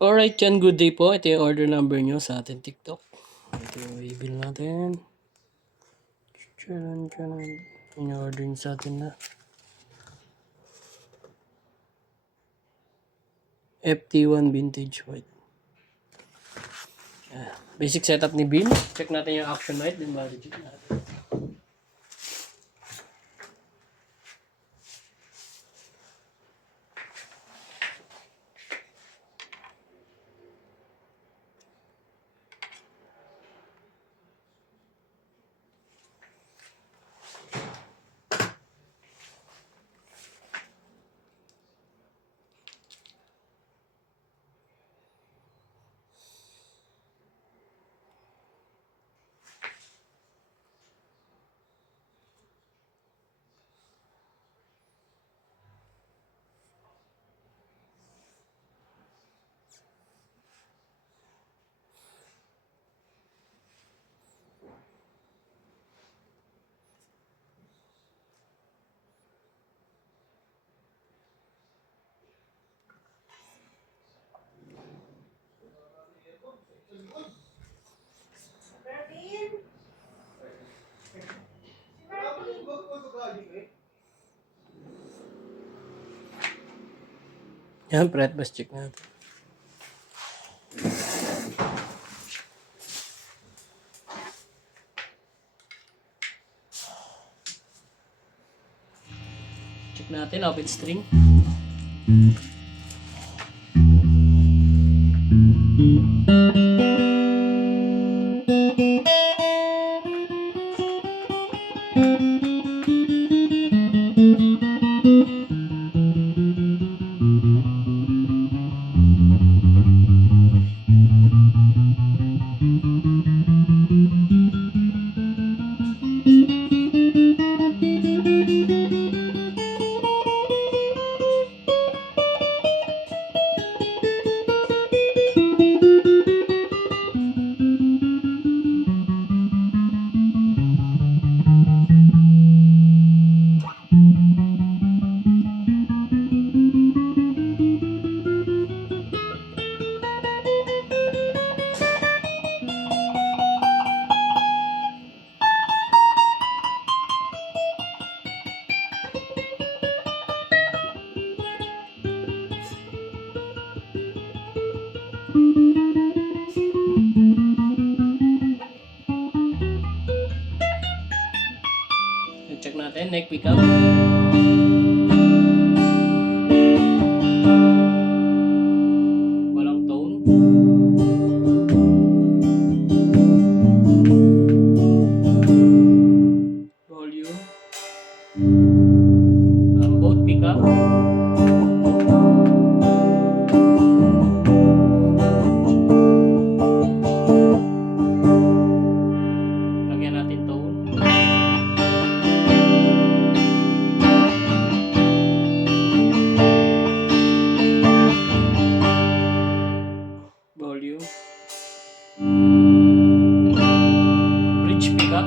Alright yan, good day po. Ito yung order number nyo sa ating TikTok. Ito yung i-bill natin. Charan. In-order nyo sa atin na FT1 Vintage White. Basic setup ni Bill. Check natin yung action light. Then body check natin. Yan, breath bus check natin. Check natin, open string. Check natin, neck pickup. Walang tone. Volume. Both pickup. Lagyan natin tone. Volume. Bridge pickup.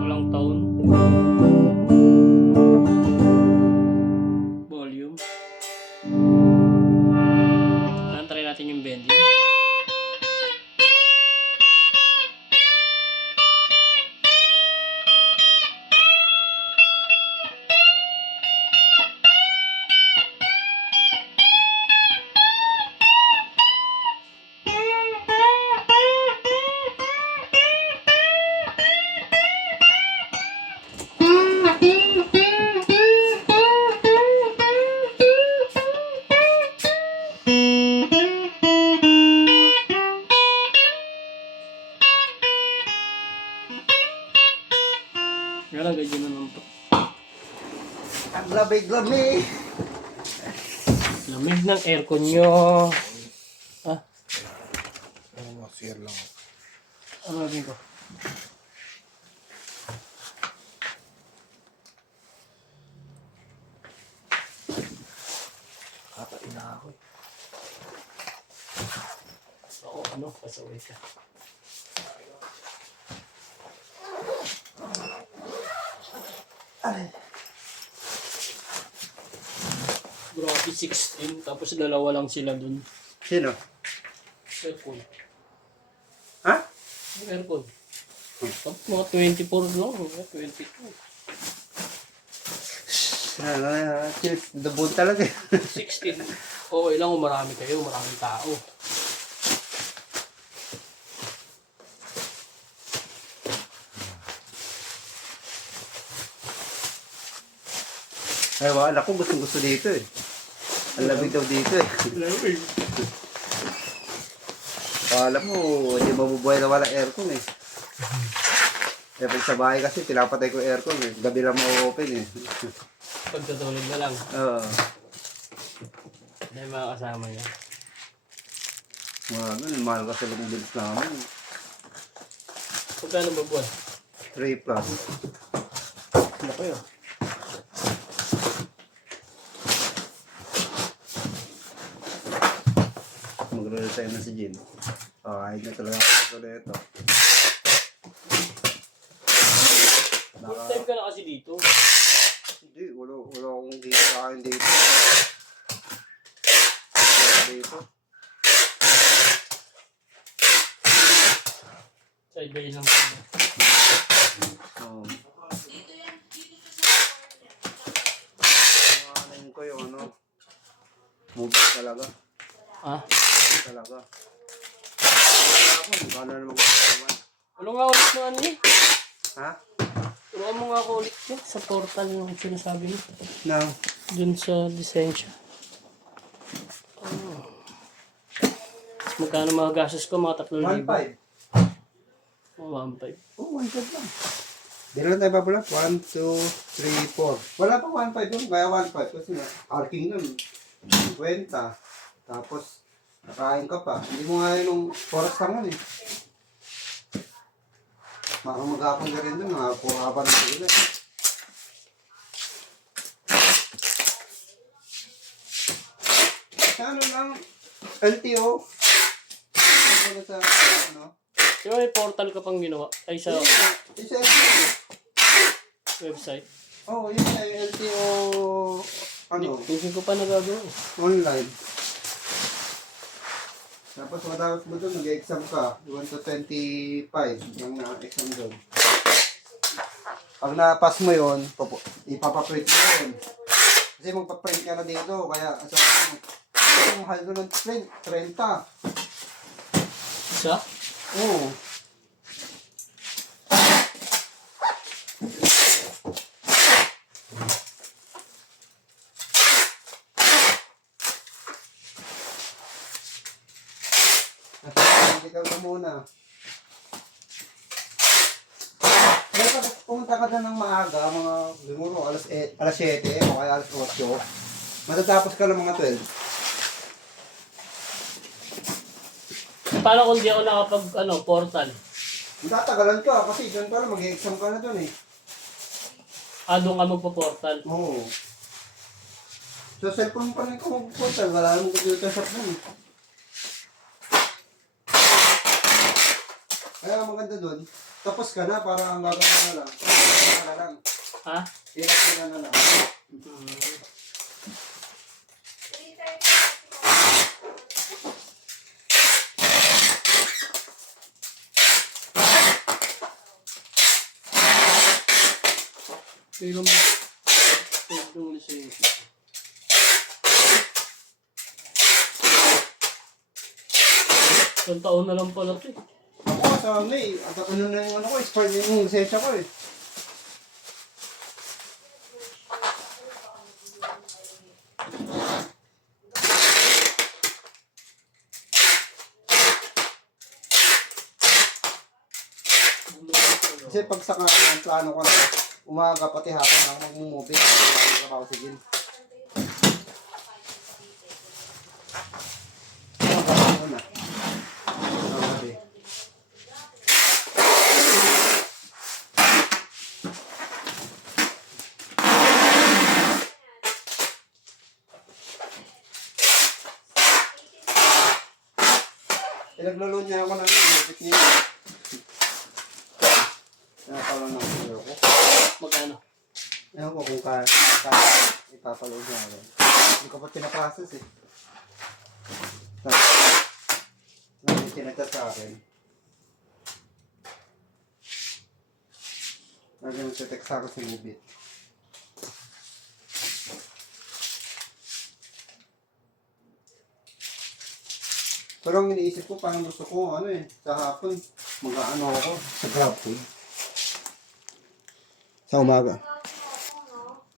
Walang tone. Volume. Try natin yung bending. Nalagay dyan naman po. Ang lamig-lamig. Lamig ng aircon nyo. Ah, Masir lang. ano lagay ko? Kakain na ako. Oo, pasaway ka. Grabe, 16. Tapos dalawa lang sila dun. Sino? Aircon. Ha? Aircon. Tapos mga 24 lang. Mga 22. Chill. Dabon talaga. 16. Okay lang kung marami kayo. Maraming tao. Ay, wala ko gustong gusto dito eh. Ang lamig daw dito eh. Alam mo, hindi mabubuhay na wala aircon eh. Eh, pag sa bahay kasi, pinapatay ko aircon eh. Gabi lang ma-open eh. Pagtutulog na lang. Oo. Dahil mga kasama niya. Mahal kasi lang yung bills namin. Pagkano ba buwan? 3 plus. Ano kayo? Magre-resign na si Jin. Ayun na talaga ako na ito. Full time ka na kasi dito. Hindi, wala akong dito kain dito. Dito. Sideways lang pala. Oo. Ano ko yung ano. Move talaga. Ah? Talaga. Ako, magkano na mag-usapan. Ano nga ulit mo ano eh? Ha? Turuan mo nga ako ulit yun sa portal yung sinasabi mo. No. Dun sa lisensya. Oh. Magkano mga gastos ko? Mga 3,000. 1.5. Oh, 1,500. Oh, 1.5 lang. Di lang tayo pabulat. 1, 2, 3, 4. Wala pa 1.5 doon. Kaya 1.5. Kasi na, parking nun. 50. Tapos, nakain ka pa. Hindi mo nga yung oras lang nun eh. Baka maghapon ka rin doon. Purapan na sila. Sa ano lang, LTO. Ano sa, ano? Di ba may portal ka pang ginawa? Ay sa Isa LTO. website? Oo, yun na yung LTO, ano, Hindi ko pa nagagawa eh. online. Tapos matapos mo doon, nag-exam ka. 1 to 25 yung na-exam doon. Pag na-pass mo yun, ipapaprint mo yun. Kasi magpaprint ka na dito, kaya sa ano, yung mahal doon ng print, 30. Isa? Oo. Medical ka muna. Kaya pag pumunta ka na ng maaga, mga siguro alas 7 o kaya alas 8, matatapos ka ng mga 12. Paano kung di ako nakapag portal? Tatagalan ka kasi dyan ka na, mag-exam ka na dun eh. Doon ka magpo-portal. Oo. Sa cellphone pa rin ka mag-portal, wala namang computer shop dun. Kaya maganda dun, tapos ka na para ang gagawin na lang. Hirap na lang. Ha? Hirap na lang. Pero yung lisensya. Isang taon na lang pala ito eh. Ako sa ano eh, ano na yung ano ko, expired yung lisensya ko eh. Kasi pag sa kanan, plano ko na, umaga pati hapon ako mag-movie. Trabaho si Jin. Ano na? Okay. Pinaglulun niya ako ng lupit niya. Nakakalang ng silo ko. Magkano? Ewan ko kung ipapaload na ako. Hindi ko pa pinapasos eh. Ngayon tinagta sa akin. Ngayon nagtatext ako sa Lubit. Pero ang iniisip ko, parang gusto ko, sa hapon, mag-ano ako, sa GrabFood. Sa umaga.